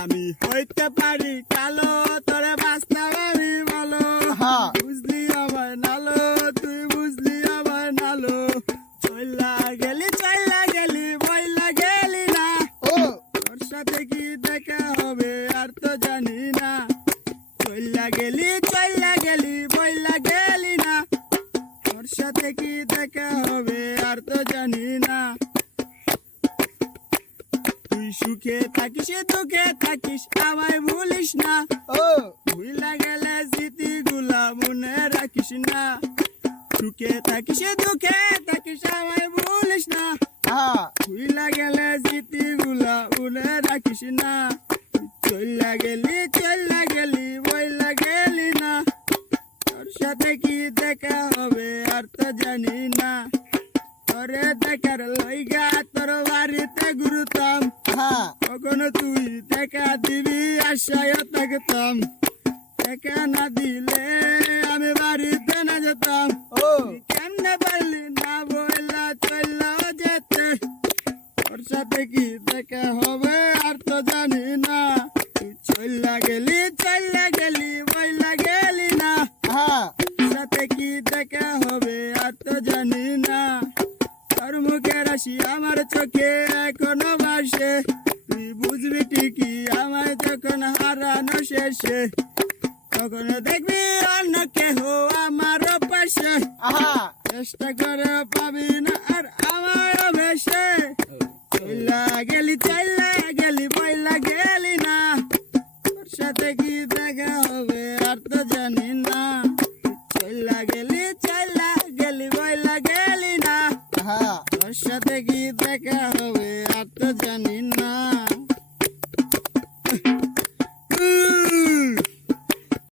আমি হইতে পারি কালো, তোরে বাঁচতাম আমি ভালো। বুঝলি আমার নালো, তুই বুঝলি আমার নালো। চইলা গেলি বইলা গেলি না। তোর সাথে কি দেখা হবে আর তো জানি না। চইলা গেলি বইলা গেলি না। তোর সাথে কি দেখা হবে আর তো জানি না। তুই সুখে থাকিস দুঃখে থাকিস আমায় ভুলিস না। ভুইলা গেলে স্মৃতিগুলা মনে রাখিস না। সুখে থাকিস দুঃখে থাকিস আমায় ভুলিস না। ভুইলা গেলে স্মৃতিগুলা মনে রাখিস না। চইলা গেলি বইলা গেলি না। তোর সাথে কি দেখা হবে আর তো জানি না। তোরে দেখার লইগা তোর বাড়িতে ঘুরতাম। কখনো তুই দেখা দিবি আশায় থাকতাম। দেখা না দিলে আমি বাড়িতে না যেতাম। কেমনে পারলি না বইলা চইলা যেতে। তোর সাথে কি দেখা হবে আর তো জানি না। তুই চইলা গেলি বইলা গেলি না। তোর সাথে কি দেখা হবে আর তো জানি না। তোর মুখের হাসি আমার চোখে এখনো ভাসে। তুই বুঝবি ঠিকই আমায় যখন হারানো শেষে। তখন দেখবি অন্য কেহ আমার পাশে। চেষ্টা করে পাবি না আর আমার ভেসে। চইলা গেলি বইলা গেলি না। তোর সাথে কি দেখা হবে আর তো জানি না। চইলা গেলি বইলা গেলি না। তোর সাথে কি দেখা হবে আর তো জানি না।